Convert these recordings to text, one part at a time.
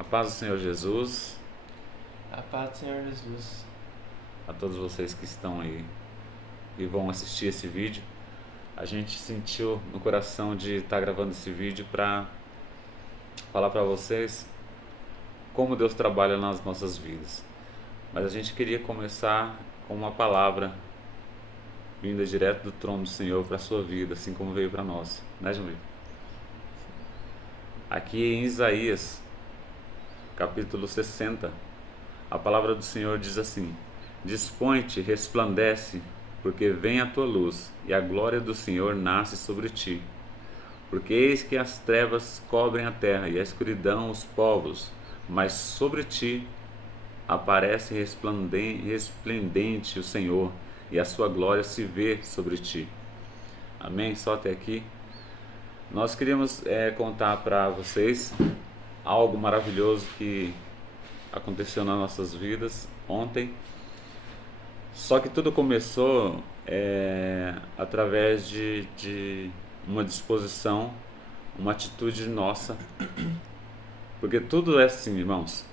A paz do Senhor Jesus, A paz do Senhor Jesus. a todos vocês que estão aí e vão assistir esse vídeo. A gente sentiu no coração de estar gravando esse vídeo para falar para vocês como Deus trabalha nas nossas vidas. Mas a gente queria começar com uma palavra vinda direto do trono do Senhor para a sua vida, assim como veio para nós, né, Jamil? Aqui em Isaías, capítulo 60, a palavra do Senhor diz assim: Dispõe-te, resplandece, porque vem a tua luz, e a glória do Senhor nasce sobre ti. Porque eis que as trevas cobrem a terra, e a escuridão os povos, mas sobre ti aparece resplendente o Senhor, e a sua glória se vê sobre ti. Amém? Só até aqui. Nós queríamos contar para vocês algo maravilhoso que aconteceu nas nossas vidas ontem. Só que tudo começou através de uma disposição, uma atitude nossa. Porque tudo é assim, irmãos.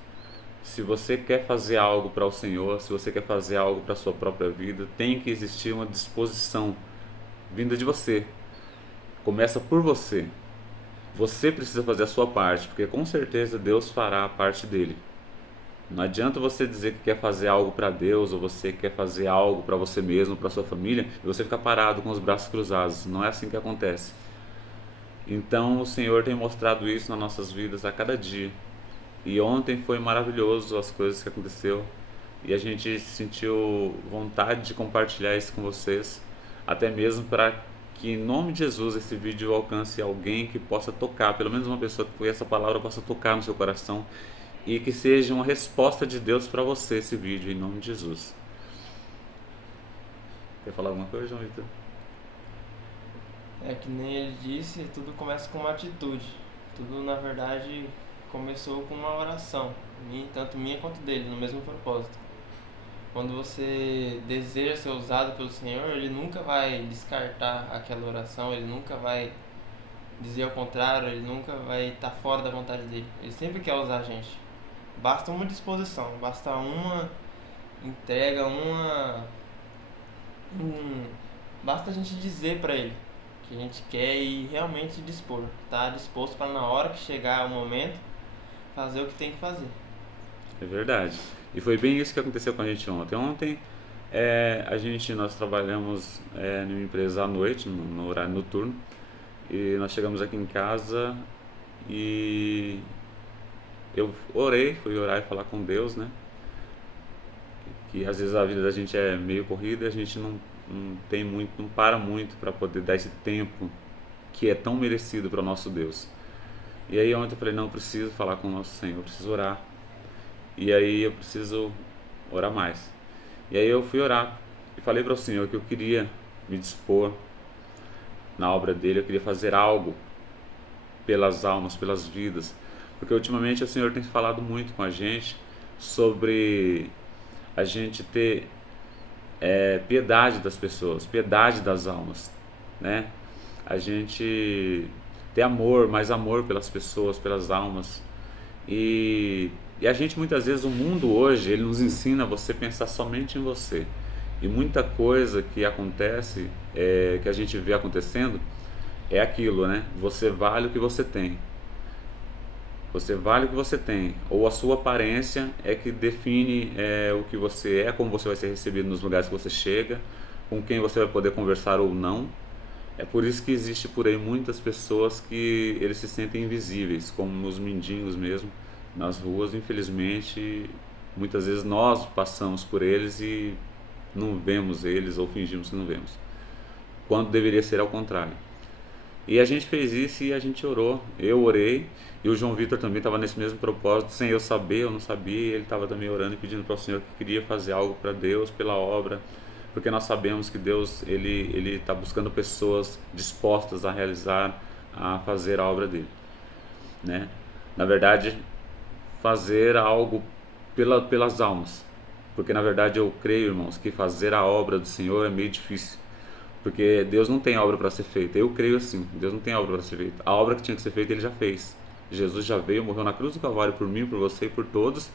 Se você quer fazer algo para o Senhor, se você quer fazer algo para a sua própria vida, tem que existir uma disposição vinda de você. Começa por você. Você precisa fazer a sua parte, porque com certeza Deus fará a parte dele. Não adianta você dizer que quer fazer algo para Deus ou você quer fazer algo para você mesmo, para sua família, e você ficar parado com os braços cruzados. Não é assim que acontece. Então o Senhor tem mostrado isso nas nossas vidas a cada dia. E ontem foi maravilhoso as coisas que aconteceu e a gente sentiu vontade de compartilhar isso com vocês, até mesmo para que em nome de Jesus esse vídeo alcance alguém que possa tocar, pelo menos uma pessoa que essa palavra possa tocar no seu coração e que seja uma resposta de Deus para você esse vídeo, em nome de Jesus. Quer falar alguma coisa, João Vitor? É que nem ele disse, tudo começa com uma atitude. Tudo, na verdade, começou com uma oração, tanto minha quanto dele, no mesmo propósito. Quando você deseja ser usado pelo Senhor, Ele nunca vai descartar aquela oração, Ele nunca vai dizer ao contrário, Ele nunca vai estar fora da vontade dele. Ele sempre quer usar a gente. Basta uma disposição, basta uma entrega, basta a gente dizer para Ele que a gente quer e realmente dispor. Tá disposto para na hora que chegar o momento fazer o que tem que fazer. É verdade. E foi bem isso que aconteceu com a gente ontem. Ontem nós trabalhamos numa empresa à noite, no horário noturno, e nós chegamos aqui em casa e eu orei, fui orar e falar com Deus, né? Que às vezes a vida da gente é meio corrida e a gente não tem muito, não para muito para poder dar esse tempo que é tão merecido para o nosso Deus. E aí ontem eu falei, não, eu preciso falar com o nosso Senhor, eu preciso orar. E aí eu preciso orar mais. E aí eu fui orar e falei para o Senhor que eu queria me dispor na obra dele, eu queria fazer algo pelas almas, pelas vidas. Porque ultimamente o Senhor tem falado muito com a gente sobre a gente ter piedade das pessoas, piedade das almas, né? A gente ter amor, mais amor pelas pessoas, pelas almas. E a gente muitas vezes, o mundo hoje, ele nos ensina a você pensar somente em você. E muita coisa que acontece, que a gente vê acontecendo, é aquilo, né? Você vale o que você tem. Você vale o que você tem. Ou a sua aparência é que define o que você é, como você vai ser recebido nos lugares que você chega, com quem você vai poder conversar ou não. É por isso que existe por aí muitas pessoas que eles se sentem invisíveis, como os mendigos mesmo, nas ruas. Infelizmente, muitas vezes nós passamos por eles e não vemos eles ou fingimos que não vemos, quando deveria ser ao contrário. E a gente fez isso e a gente orou. Eu orei e o João Vitor também estava nesse mesmo propósito, sem eu saber, eu não sabia. Ele estava também orando e pedindo para o Senhor que queria fazer algo para Deus, pela obra, porque nós sabemos que Deus ele está buscando pessoas dispostas a realizar, a fazer a obra dele, né? Na verdade, fazer algo pelas almas, porque na verdade eu creio, irmãos, que fazer a obra do Senhor é meio difícil. Porque Deus não tem obra para ser feita. Eu creio assim, Deus não tem obra para ser feita. A obra que tinha que ser feita, Ele já fez. Jesus já veio, morreu na cruz do Calvário por mim, por você e por todos.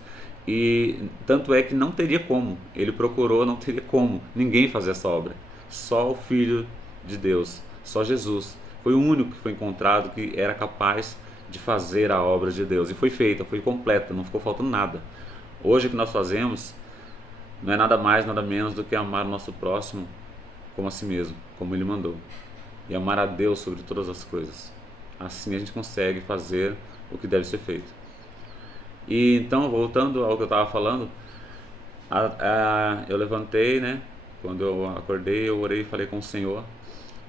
E tanto é que não teria como. Ele procurou, não teria como ninguém fazer essa obra. Só o Filho de Deus, só Jesus. Foi o único que foi encontrado que era capaz de fazer a obra de Deus. E foi feita, foi completa, não ficou faltando nada. Hoje o que nós fazemos não é nada mais, nada menos do que amar o nosso próximo como a si mesmo, como ele mandou. E amar a Deus sobre todas as coisas. Assim a gente consegue fazer o que deve ser feito. E então, voltando ao que eu estava falando, eu levantei, né? Quando eu acordei, eu orei e falei com o Senhor.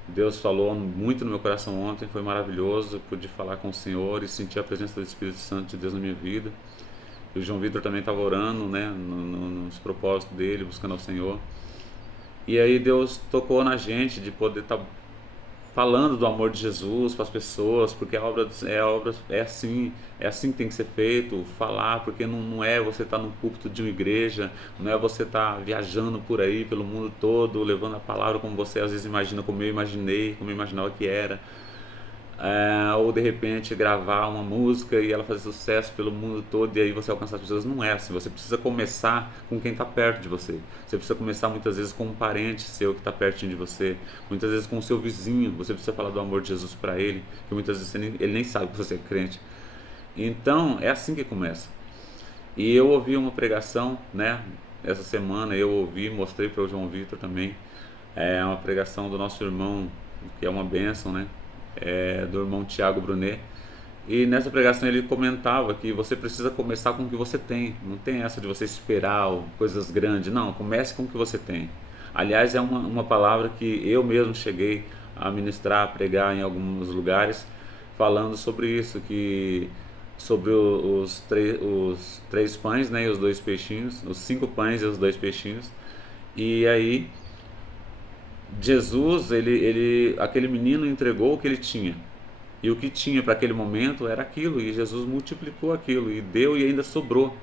Deus falou muito no meu coração ontem, foi maravilhoso. Pude falar com o Senhor e sentir a presença do Espírito Santo de Deus na minha vida. E o João Vitor também estava orando, né? Nos propósitos dele, buscando ao Senhor. E aí Deus tocou na gente de poder estar falando do amor de Jesus para as pessoas, porque a obra é assim que tem que ser feito, falar, porque não é você estar no púlpito de uma igreja, não é você estar viajando por aí pelo mundo todo, levando a palavra como você às vezes imagina, como eu imaginei, como eu imaginava que era. Ou de repente gravar uma música e ela fazer sucesso pelo mundo todo e aí você alcançar as pessoas. Não é assim. Você precisa começar com quem está perto de você. Você precisa começar muitas vezes com um parente seu que está pertinho de você, muitas vezes com o seu vizinho. Você precisa falar do amor de Jesus para ele, que muitas vezes ele nem sabe que você é crente. Então é assim que começa. E eu ouvi uma pregação, né? Essa semana eu ouvi, mostrei para o João Vitor também. É uma pregação do nosso irmão, que é uma bênção, né? Do irmão Tiago Brunet. E nessa pregação ele comentava que você precisa começar com o que você tem. Não tem essa de você esperar coisas grandes. Não, comece com o que você tem. Aliás, é uma palavra que eu mesmo cheguei a ministrar, a pregar em alguns lugares, falando sobre isso, que sobre os três pães, né, e os dois peixinhos, os 5 pães e os 2 peixinhos. E aí Jesus, aquele menino entregou o que ele tinha. E o que tinha para aquele momento era aquilo, e Jesus multiplicou aquilo, e deu e ainda sobrou.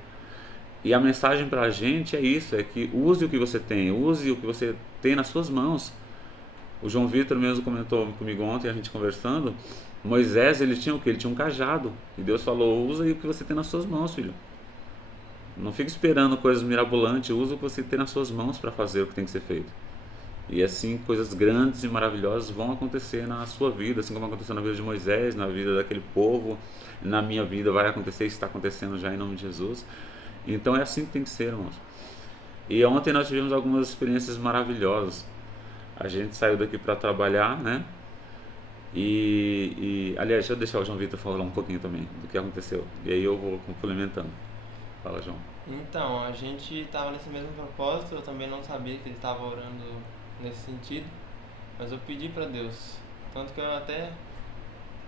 E a mensagem para a gente é isso, é que use o que você tem, use o que você tem nas suas mãos. O João Vitor mesmo comentou comigo ontem, a gente conversando, Moisés, ele tinha o quê? Ele tinha um cajado. E Deus falou, usa aí o que você tem nas suas mãos, filho. Não fique esperando coisas mirabolantes, usa o que você tem nas suas mãos para fazer o que tem que ser feito. E assim, coisas grandes e maravilhosas vão acontecer na sua vida, assim como aconteceu na vida de Moisés, na vida daquele povo, na minha vida vai acontecer, está acontecendo já em nome de Jesus. Então é assim que tem que ser, irmãos. E ontem nós tivemos algumas experiências maravilhosas. A gente saiu daqui para trabalhar, né? Aliás, deixa eu deixar o João Vitor falar um pouquinho também do que aconteceu. E aí eu vou complementando. Fala, João. Então, a gente estava nesse mesmo propósito, eu também não sabia que ele estava orando nesse sentido, mas eu pedi para Deus. Tanto que eu até,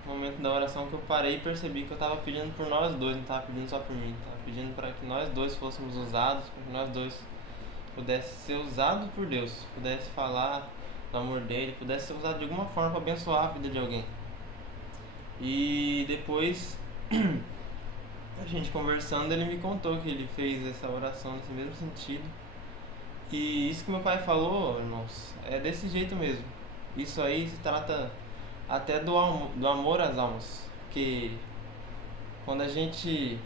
no momento da oração que eu parei, percebi que eu estava pedindo por nós dois, não estava pedindo só por mim, estava pedindo para que nós dois fôssemos usados, para que nós dois pudéssemos ser usados por Deus, pudesse falar do amor dele, pudesse ser usado de alguma forma para abençoar a vida de alguém. E depois, a gente conversando, ele me contou que ele fez essa oração nesse mesmo sentido. E isso que meu pai falou, irmãos, é desse jeito mesmo. Isso aí se trata até do amor às almas. Porque quando a gente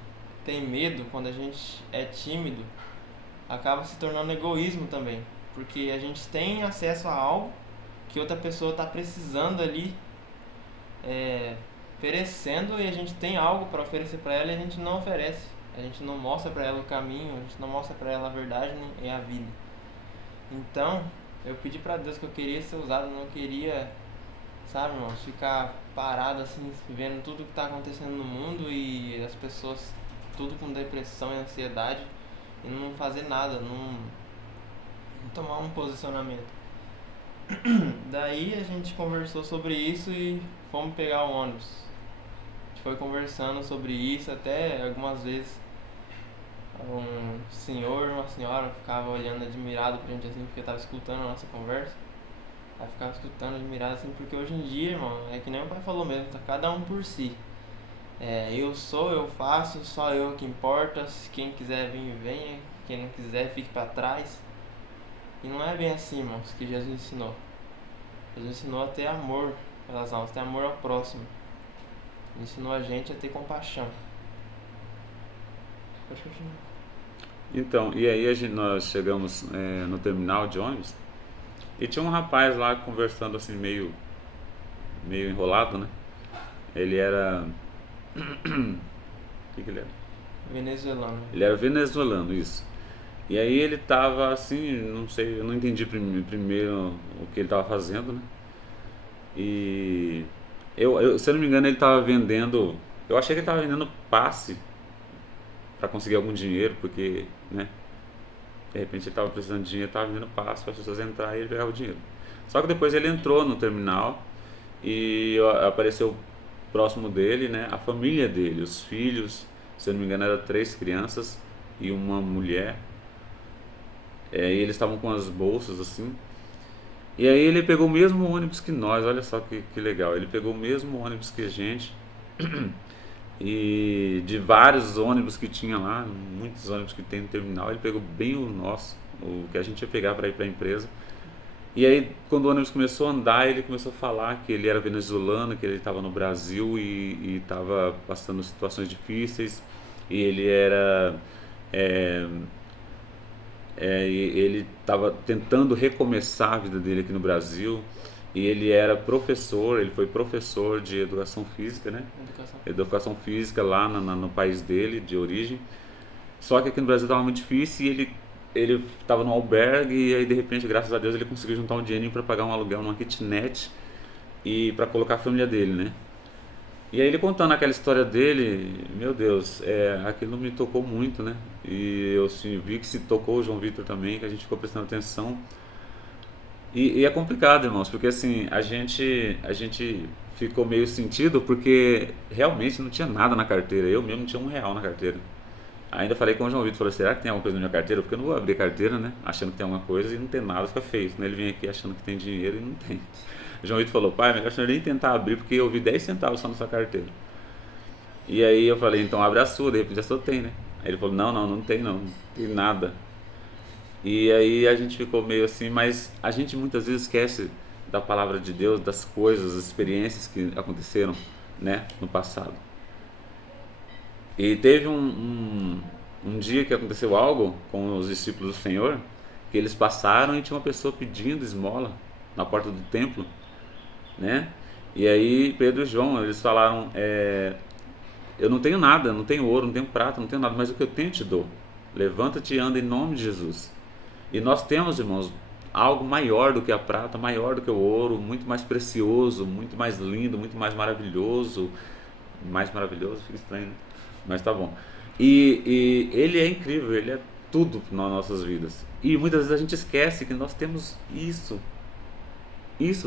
tem medo, quando a gente é tímido, acaba se tornando egoísmo também. Porque a gente tem acesso a algo que outra pessoa está precisando ali, perecendo, e a gente tem algo para oferecer para ela e a gente não oferece. A gente não mostra para ela o caminho, a gente não mostra para ela a verdade e a vida. Então, eu pedi para Deus que eu queria ser usado, não queria, sabe, irmãos, ficar parado assim, vendo tudo que está acontecendo no mundo e as pessoas tudo com depressão e ansiedade e não fazer nada, não tomar um posicionamento. Daí a gente conversou sobre isso e fomos pegar o ônibus. A gente foi conversando sobre isso, até algumas vezes um senhor, uma senhora ficava olhando admirado pra gente assim, porque tava escutando a nossa conversa. Aí ficava escutando admirado assim, porque hoje em dia, irmão, é que nem o pai falou mesmo, tá cada um por si. Eu sou, eu faço, só eu que importa, se quem quiser vir, venha, quem não quiser, fique pra trás. E não é bem assim, irmãos, que Jesus ensinou. Jesus ensinou a ter amor pelas almas, ter amor ao próximo. Ele ensinou a gente a ter compaixão. Pode continuar. Então, e aí nós chegamos no terminal de ônibus e tinha um rapaz lá conversando assim meio enrolado, né? Ele era, o que que ele era? Venezuelano. Ele era venezuelano, isso. E aí ele tava assim, não sei, eu não entendi primeiro o que ele tava fazendo, né? E se eu não me engano, ele tava vendendo, eu achei que ele tava vendendo passe para conseguir algum dinheiro, porque, né? De repente ele tava precisando de dinheiro, tava vendendo passe para as pessoas entrar e ele pegava o dinheiro. Só que depois ele entrou no terminal e apareceu próximo dele, né, a família dele, os filhos, se eu não me engano, eram 3 crianças e uma mulher. E eles estavam com as bolsas assim. E aí ele pegou o mesmo ônibus que nós, olha só que legal. Ele pegou o mesmo ônibus que a gente. E de vários ônibus que tinha lá, muitos ônibus que tem no terminal, ele pegou bem o nosso, o que a gente ia pegar para ir para a empresa. E aí, quando o ônibus começou a andar, ele começou a falar que ele era venezuelano, que ele estava no Brasil e estava passando situações difíceis. E ele era. é, e ele estava tentando recomeçar a vida dele aqui no Brasil. E ele era professor, ele foi professor de educação física, né? Educação. Educação física lá no país dele, de origem. Só que aqui no Brasil estava muito difícil e ele estava no albergue e aí de repente, graças a Deus, ele conseguiu juntar um dinheirinho para pagar um aluguel numa kitnet e para colocar a família dele, né? E aí ele contando aquela história dele, meu Deus, aquilo me tocou muito, né? E eu assim, vi que se tocou o João Vitor também, que a gente ficou prestando atenção. E é complicado, irmãos, porque assim, a gente ficou meio sentido porque realmente não tinha nada na carteira. Eu mesmo não tinha R$ 1 na carteira. Ainda falei com o João Vitor, falei, será que tem alguma coisa na minha carteira? Porque eu não vou abrir carteira, né? Achando que tem alguma coisa e não tem nada, fica feio. Né? Ele vem aqui achando que tem dinheiro e não tem. O João Vitor falou, pai, melhor você nem tentar abrir porque eu vi 10 centavos só na sua carteira. E aí eu falei, então abre a sua, de repente a sua tem, né? Aí ele falou, não, não, não tem não, não tem nada. E aí a gente ficou meio assim, mas a gente muitas vezes esquece da palavra de Deus, das coisas, das experiências que aconteceram, né, no passado. E teve um dia que aconteceu algo com os discípulos do Senhor, que eles passaram e tinha uma pessoa pedindo esmola na porta do templo, né? E aí Pedro e João, eles falaram, eu não tenho nada, não tenho ouro, não tenho prata, não tenho nada, mas o que eu tenho te dou. Levanta-te e anda em nome de Jesus. E nós temos, irmãos, algo maior do que a prata, maior do que o ouro, muito mais precioso, muito mais lindo, muito mais maravilhoso. Mais maravilhoso, fica estranho, né? Mas tá bom. E ele é incrível, ele é tudo nas nossas vidas. E muitas vezes a gente esquece que nós temos isso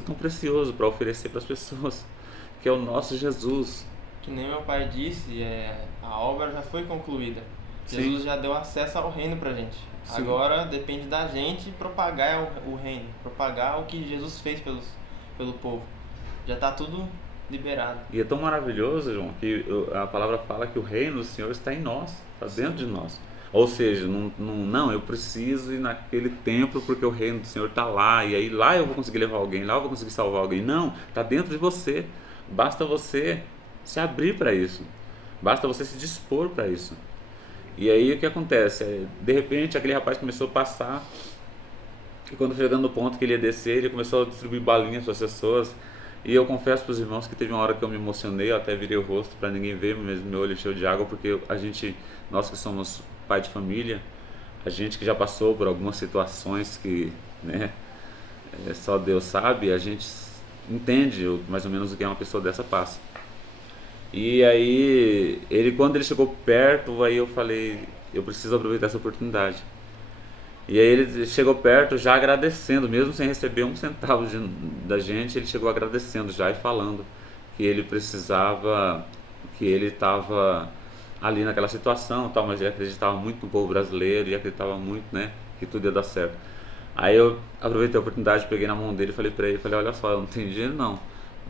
tão precioso para oferecer para as pessoas, que é o nosso Jesus. Que nem meu pai disse, a obra já foi concluída. Sim. Jesus já deu acesso ao reino pra gente. Sim. Agora depende da gente propagar o reino, propagar o que Jesus fez pelo povo. Já tá tudo liberado. E é tão maravilhoso, João, que a palavra fala que o reino do Senhor está em nós, está dentro de nós. Ou seja, não, eu preciso ir naquele templo porque o reino do Senhor está lá, e aí lá eu vou conseguir levar alguém, lá eu vou conseguir salvar alguém. Não, está dentro de você. Basta você se abrir para isso. Basta você se dispor para isso. E aí o que acontece? De repente aquele rapaz começou a passar, e quando chegando no ponto que ele ia descer, ele começou a distribuir balinhas para as pessoas. E eu confesso para os irmãos que teve uma hora que eu me emocionei, eu até virei o rosto para ninguém ver, mas meu olho encheu de água, porque nós que somos pai de família, a gente que já passou por algumas situações que, né, só Deus sabe, a gente entende mais ou menos o que uma pessoa dessa passa. E aí, quando ele chegou perto, aí eu falei, eu preciso aproveitar essa oportunidade. E aí ele chegou perto já agradecendo, mesmo sem receber um centavo da gente, ele chegou agradecendo já e falando que ele precisava, que ele estava ali naquela situação, tal, mas ele acreditava muito no povo brasileiro e acreditava muito, né, que tudo ia dar certo. Aí eu aproveitei a oportunidade, peguei na mão dele e falei para ele, olha só, eu não tenho dinheiro não,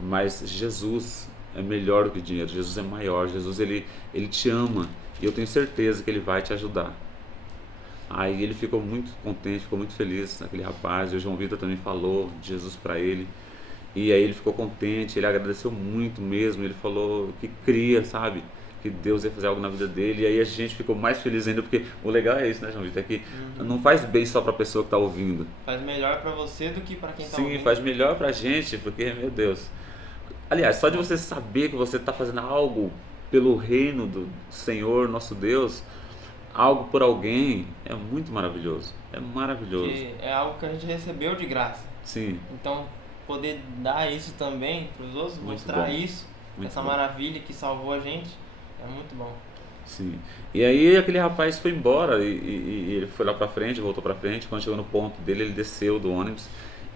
mas Jesus é melhor do que dinheiro, Jesus é maior, Jesus ele te ama e eu tenho certeza que ele vai te ajudar. Aí ele ficou muito contente, ficou muito feliz, aquele rapaz, e o João Vitor também falou de Jesus para ele. E aí ele ficou contente, ele agradeceu muito mesmo, ele falou que cria, sabe? Que Deus ia fazer algo na vida dele. E aí a gente ficou mais feliz ainda, porque o legal é isso, né, João Vitor? É que Uhum. não faz bem só pra pessoa que tá ouvindo. Faz melhor pra você do que pra quem tá Sim, ouvindo. faz melhor pra gente, porque, meu Deus. Aliás, só de Nossa, você saber que você tá fazendo algo pelo reino do Senhor, nosso Deus, algo por alguém, é muito maravilhoso. É maravilhoso. que é algo que a gente recebeu de graça. Sim, Então, poder dar isso também pros outros, muito mostrar bom. isso, Muito essa bom. maravilha que salvou a gente, é muito bom. Sim. E aí aquele rapaz foi embora e ele foi lá pra frente, voltou pra frente. Quando chegou no ponto dele, ele desceu do ônibus.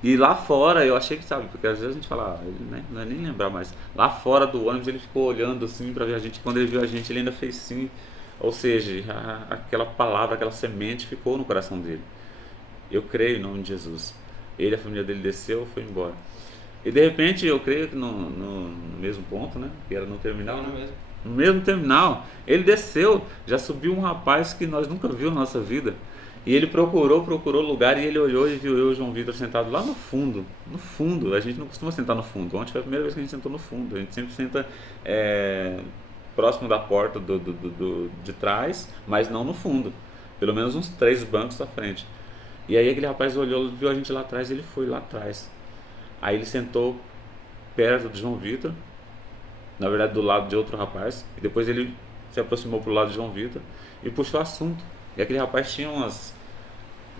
E lá fora, eu achei que, sabe, porque às vezes a gente fala, ele não é nem lembrar mais. Lá fora do ônibus ele ficou olhando assim pra ver a gente. Quando ele viu a gente, ele ainda fez sim. Ou seja, aquela palavra, aquela semente ficou no coração dele. Eu creio em nome de Jesus. Ele, a família dele desceu, foi embora. E de repente, eu creio que no mesmo ponto, né? Que era no terminal, Foi no né? mesmo. No mesmo terminal, ele desceu, já subiu um rapaz que nós nunca viu na nossa vida. E ele procurou lugar e ele olhou e viu eu e o João Vitor sentado lá no fundo. No fundo, a gente não costuma sentar no fundo. Ontem foi a primeira vez que a gente sentou no fundo. A gente sempre senta é, próximo da porta de trás, mas não no fundo. Pelo menos uns 3 bancos à frente. E aí aquele rapaz olhou, viu a gente lá atrás, ele foi lá atrás. Aí ele sentou perto do João Vitor, na verdade do lado de outro rapaz, e depois ele se aproximou pro lado de João Vitor e puxou assunto. E aquele rapaz tinha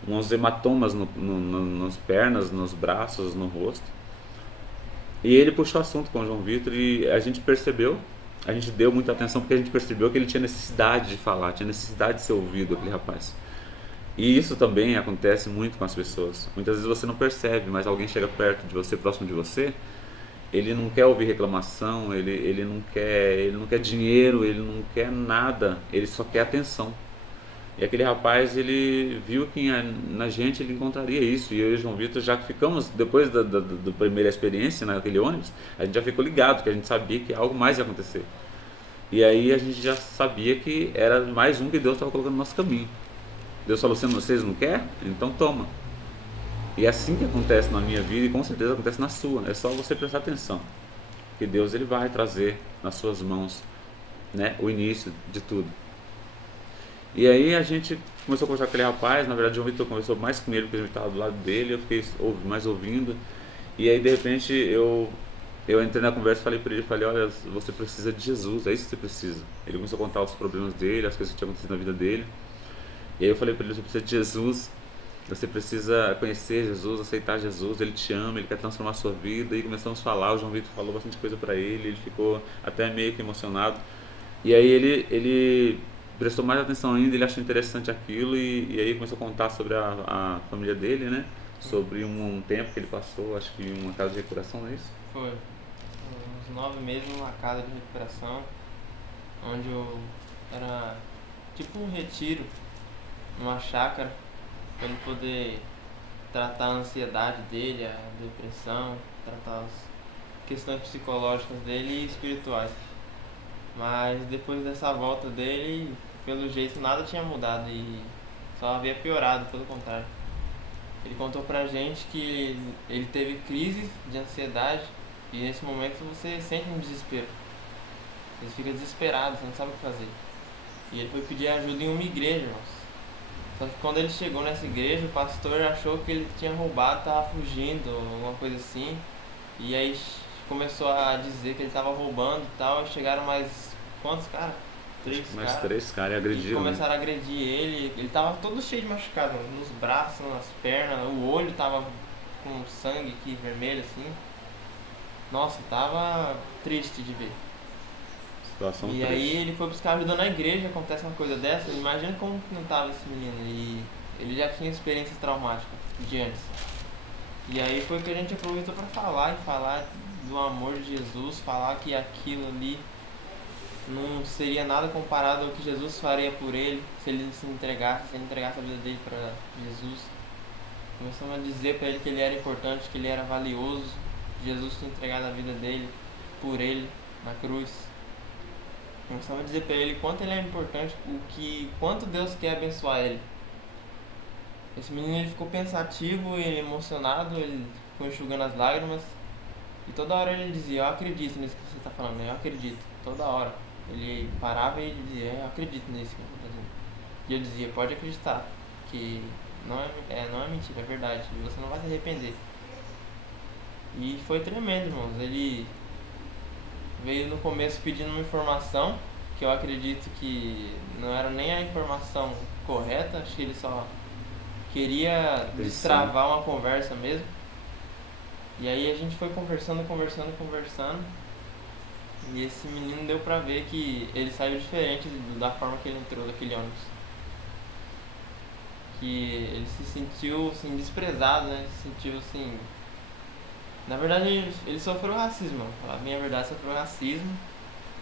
uns hematomas nas pernas, nos braços, no rosto. E ele puxou assunto com o João Vitor e a gente percebeu, a gente deu muita atenção porque a gente percebeu que ele tinha necessidade de falar, tinha necessidade de ser ouvido, aquele rapaz. E isso também acontece muito com as pessoas. Muitas vezes você não percebe, mas alguém chega perto de você, próximo de você, ele não quer ouvir reclamação, ele não quer dinheiro, ele não quer nada, ele só quer atenção. E aquele rapaz, ele viu que na gente ele encontraria isso. E eu e o João Vitor já ficamos, depois da primeira experiência naquele ônibus, a gente já ficou ligado, que a gente sabia que algo mais ia acontecer. E aí a gente já sabia que era mais um que Deus estava colocando no nosso caminho. Deus falou assim, vocês não querem? Então toma. E é assim que acontece na minha vida e com certeza acontece na sua. É só você prestar atenção. Que Deus ele vai trazer nas suas mãos, né, o início de tudo. E aí a gente começou a conversar com aquele rapaz, na verdade o João Vitor conversou mais com ele porque ele estava do lado dele, eu fiquei mais ouvindo. E aí de repente eu entrei na conversa e falei para ele, falei, olha, você precisa de Jesus, é isso que você precisa. Ele começou a contar os problemas dele, as coisas que tinham acontecido na vida dele. E aí eu falei para ele, você precisa de Jesus, você precisa conhecer Jesus, aceitar Jesus, ele te ama, ele quer transformar a sua vida. E começamos a falar, o João Vitor falou bastante coisa para ele ficou até meio que emocionado. E aí ele prestou mais atenção ainda, ele achou interessante aquilo e aí começou a contar sobre a família dele, né? Sobre um tempo que ele passou, acho que em uma casa de recuperação, não é isso? Foi uns 9 meses numa casa de recuperação, onde eu era tipo um retiro, numa chácara, para ele poder tratar a ansiedade dele, a depressão, tratar as questões psicológicas dele e espirituais. Mas depois dessa volta dele, pelo jeito nada tinha mudado e só havia piorado, pelo contrário. Ele contou pra gente que ele teve crise de ansiedade e nesse momento você sente um desespero. Você fica desesperado, você não sabe o que fazer. E ele foi pedir ajuda em uma igreja, irmãos. Só que quando ele chegou nessa igreja, o pastor achou que ele tinha roubado, tava fugindo, alguma coisa assim. E aí começou a dizer que ele tava roubando e tal. E chegaram mais quantos caras? Acho Três que mais caras. 3 caras E agrediram, né? começaram a agredir ele. Ele tava todo cheio de machucado, nos braços, nas pernas. O olho tava com sangue aqui, vermelho assim. Nossa, tava triste de ver. Situação E triste. aí ele foi buscar ajuda na igreja, acontece uma coisa dessa, imagina como que não tava esse menino. E ele já tinha experiências traumáticas de antes. E aí foi que a gente aproveitou para falar do amor de Jesus, falar que aquilo ali não seria nada comparado ao que Jesus faria por ele se ele se entregasse, se ele entregasse a vida dele para Jesus. Começamos a dizer para ele que ele era importante, que ele era valioso, que Jesus tinha entregado a vida dele por ele na cruz. Começamos a dizer para ele quanto ele é importante, quanto Deus quer abençoar ele. Esse menino ele ficou pensativo e emocionado, ele ficou enxugando as lágrimas. E toda hora ele dizia, eu acredito nisso que você está falando, eu acredito, toda hora. Ele parava e dizia, eu acredito nisso que eu estou dizendo. E eu dizia, pode acreditar, que não é mentira, é verdade, e você não vai se arrepender. E foi tremendo, irmãos. Ele veio no começo pedindo uma informação, que eu acredito que não era nem a informação correta, acho que ele só queria Atenção. destravar uma conversa mesmo. E aí a gente foi conversando, e esse menino deu pra ver que ele saiu diferente da forma que ele entrou daquele ônibus. Que ele se sentiu assim, desprezado, né? Se sentiu assim. Na verdade ele sofreu racismo, pra falar a minha verdade, sofreu racismo.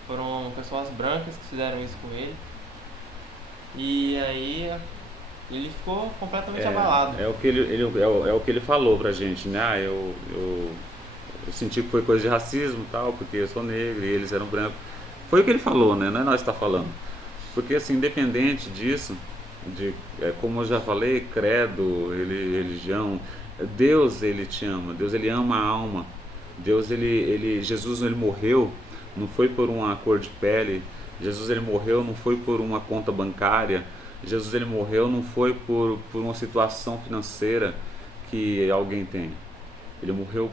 Foram pessoas brancas que fizeram isso com ele. E aí ele ficou completamente abalado. É o que é o que ele falou pra gente, né? Eu senti que foi coisa de racismo e tal, porque eu sou negro e eles eram brancos. Foi o que ele falou, né? Não é nós que tá falando. Porque assim, independente disso, como eu já falei, credo, religião, Deus ele te ama, Deus ele ama a alma. Deus Jesus ele morreu, não foi por uma cor de pele. Jesus ele morreu não foi por uma conta bancária. Jesus ele morreu não foi por uma situação financeira que alguém tem. Ele morreu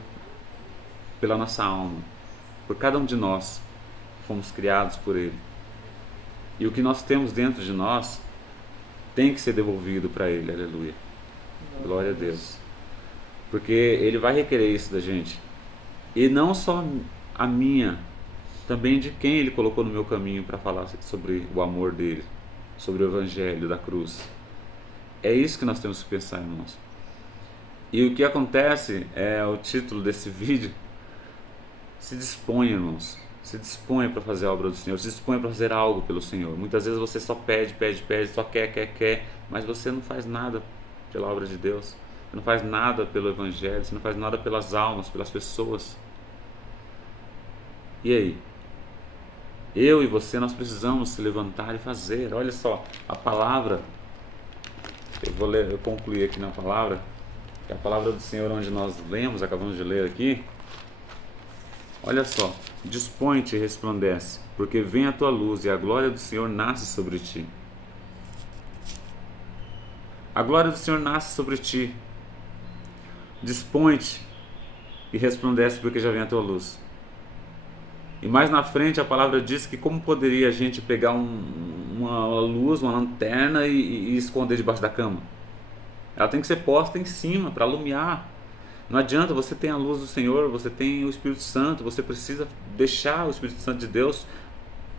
pela nossa alma, por cada um de nós. Fomos criados por ele. E o que nós temos dentro de nós tem que ser devolvido para ele, aleluia. Glória a Deus. Porque ele vai requerer isso da gente. E não só a minha, também de quem ele colocou no meu caminho para falar sobre o amor dele, sobre o evangelho da cruz. É isso que nós temos que pensar, irmãos. E o que acontece é o título desse vídeo. Se disponha, irmãos. Se disponha para fazer a obra do Senhor. Se disponha para fazer algo pelo Senhor. Muitas vezes você só pede, só quer, mas você não faz nada pela obra de Deus. Você não faz nada pelo evangelho. Você não faz nada pelas almas, pelas pessoas. E aí? Eu e você, nós precisamos se levantar e fazer. Olha só, a palavra, eu concluí aqui na palavra, que é a palavra do Senhor onde nós lemos, acabamos de ler aqui. Olha só, dispõe-te e resplandece, porque vem a tua luz e a glória do Senhor nasce sobre ti. A glória do Senhor nasce sobre ti. Dispõe-te e resplandece, porque já vem a tua luz. E mais na frente a palavra diz que como poderia a gente pegar uma luz, uma lanterna e esconder debaixo da cama? Ela tem que ser posta em cima para iluminar. Não adianta, você tem a luz do Senhor, você tem o Espírito Santo, você precisa deixar o Espírito Santo de Deus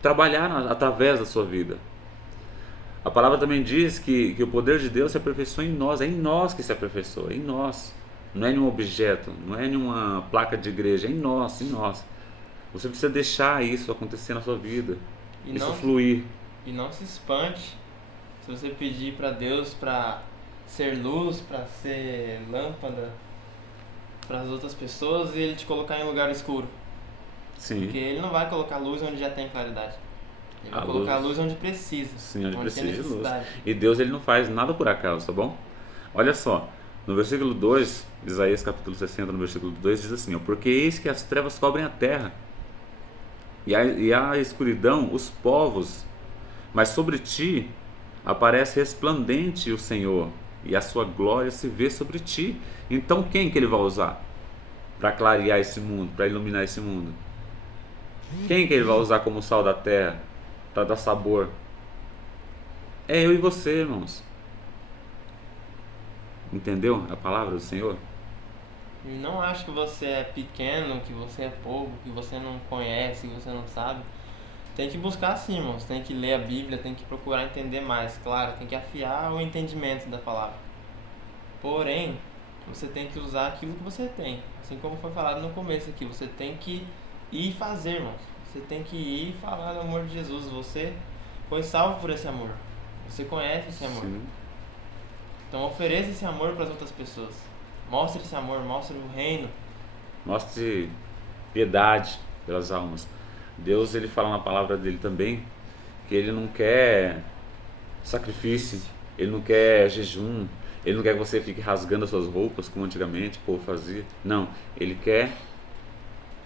trabalhar através da sua vida. A palavra também diz que o poder de Deus se aperfeiçoa em nós, é em nós que se aperfeiçoa, é em nós. Não é em um objeto, não é em uma placa de igreja, é em nós, em nós. Você precisa deixar isso acontecer na sua vida, isso fluir. E não se espante se você pedir para Deus para ser luz, para ser lâmpada para as outras pessoas e ele te colocar em lugar escuro. Sim. Porque ele não vai colocar luz onde já tem claridade. Ele vai colocar luz onde precisa. Sim, onde precisa de luz. E Deus ele não faz nada por acaso, tá bom? Olha só, no versículo 2, Isaías capítulo 60, no versículo 2, diz assim, ó, porque eis que as trevas cobrem a terra, e a escuridão os povos, mas sobre ti aparece resplandente o Senhor, e a sua glória se vê sobre ti. Então quem que ele vai usar para clarear esse mundo, para iluminar esse mundo? Quem que ele vai usar como sal da terra, para dar sabor? É eu e você, irmãos. Entendeu a palavra do Senhor? E não acho que você é pequeno, que você é pouco, que você não conhece, que você não sabe. Tem que buscar sim, irmãos. Tem que ler a Bíblia, tem que procurar entender mais. Claro, tem que afiar o entendimento da palavra. Porém, você tem que usar aquilo que você tem. Assim como foi falado no começo aqui, você tem que ir fazer, irmãos. Você tem que ir falar do amor de Jesus. Você foi salvo por esse amor. Você conhece esse amor. Sim. Então ofereça esse amor para as outras pessoas. Mostre esse amor, mostre o reino. Mostre piedade pelas almas. Deus ele fala na palavra dele também que ele não quer sacrifício, ele não quer jejum, ele não quer que você fique rasgando as suas roupas como antigamente o povo fazia. Não, ele quer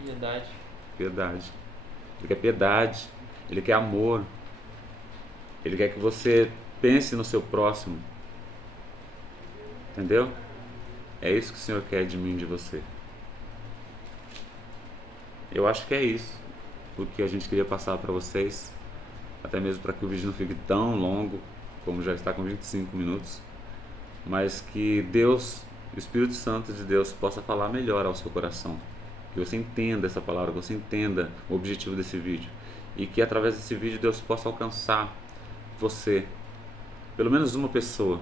Piedade. Piedade. Ele quer piedade, Ele quer amor, Ele quer que você pense no seu próximo, entendeu? É isso que o Senhor quer de mim e de você. Eu acho que é isso o que a gente queria passar para vocês, até mesmo para que o vídeo não fique tão longo, como já está com 25 minutos, mas que Deus, o Espírito Santo de Deus, possa falar melhor ao seu coração, que você entenda essa palavra, que você entenda o objetivo desse vídeo, e que através desse vídeo Deus possa alcançar você, pelo menos uma pessoa.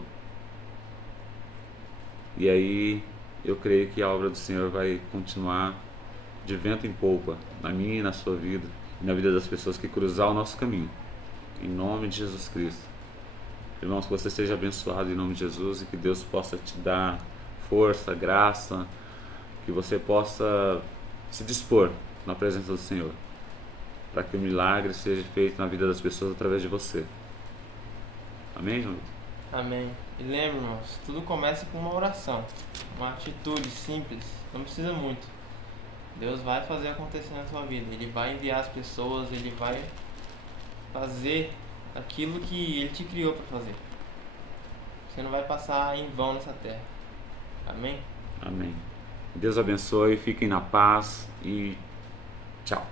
E aí eu creio que a obra do Senhor vai continuar de vento em polpa, na minha e na sua vida, e na vida das pessoas que cruzar o nosso caminho. Em nome de Jesus Cristo. Irmãos, que você seja abençoado em nome de Jesus e que Deus possa te dar força, graça, que você possa se dispor na presença do Senhor, para que o milagre seja feito na vida das pessoas através de você. Amém, irmão? Amém. E lembre, irmãos, tudo começa com uma oração, uma atitude simples, não precisa muito. Deus vai fazer acontecer na sua vida, Ele vai enviar as pessoas, Ele vai fazer aquilo que Ele te criou para fazer. Você não vai passar em vão nessa terra. Amém? Amém. Deus abençoe, fiquem na paz e tchau.